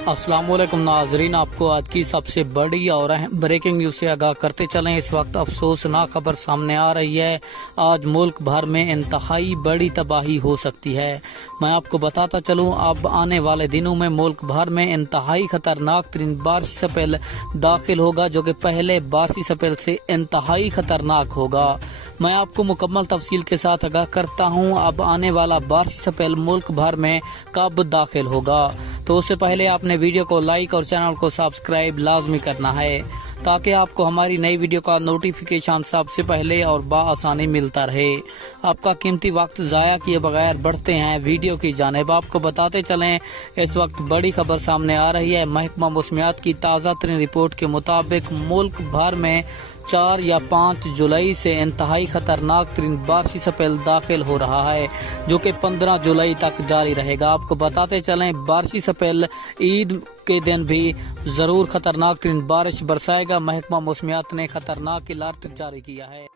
अस्सलाम वालेकुम नाजरीन, आपको आज की सबसे बड़ी और अहम ब्रेकिंग न्यूज से आगाह करते चलें। इस वक्त अफसोसनाक खबर सामने आ रही है। आज मुल्क भर में इंतहाई बड़ी तबाही हो सकती है। मैं आपको बताता चलूं, अब आने वाले दिनों में मुल्क भर में इंतहाई खतरनाक तरीन बारिशी स्पेल दाखिल होगा, जो कि पहले बारिशी स्पेल से इंतहाई खतरनाक होगा। मैं आपको मुकम्मल तफसील के साथ आगाह करता हूं, अब आने वाला बारिशी स्पेल मुल्क भर में कब दाखिल होगा। तो उससे पहले आपने वीडियो को लाइक और चैनल को सब्सक्राइब लाजमी करना है, ताकि आपको हमारी नई वीडियो का नोटिफिकेशन सबसे पहले और बआसानी मिलता रहे। आपका कीमती वक्त ज़ाया किए बगैर बढ़ते हैं वीडियो की जानिब। आपको बताते चलें, इस वक्त बड़ी खबर सामने आ रही है। महकमा मौसमियात की ताज़ा तरीन रिपोर्ट के मुताबिक मुल्क भर में 4 या 5 जुलाई से इंतहाई खतरनाक तरीन बारिशी स्पेल दाखिल हो रहा है, जो कि 15 जुलाई तक जारी रहेगा। आपको बताते चलें, बारिशी स्पेल ईद के दिन भी जरूर खतरनाक तरीन बारिश बरसाएगा। महकमा मौसमियात ने खतरनाक अलर्ट जारी किया है।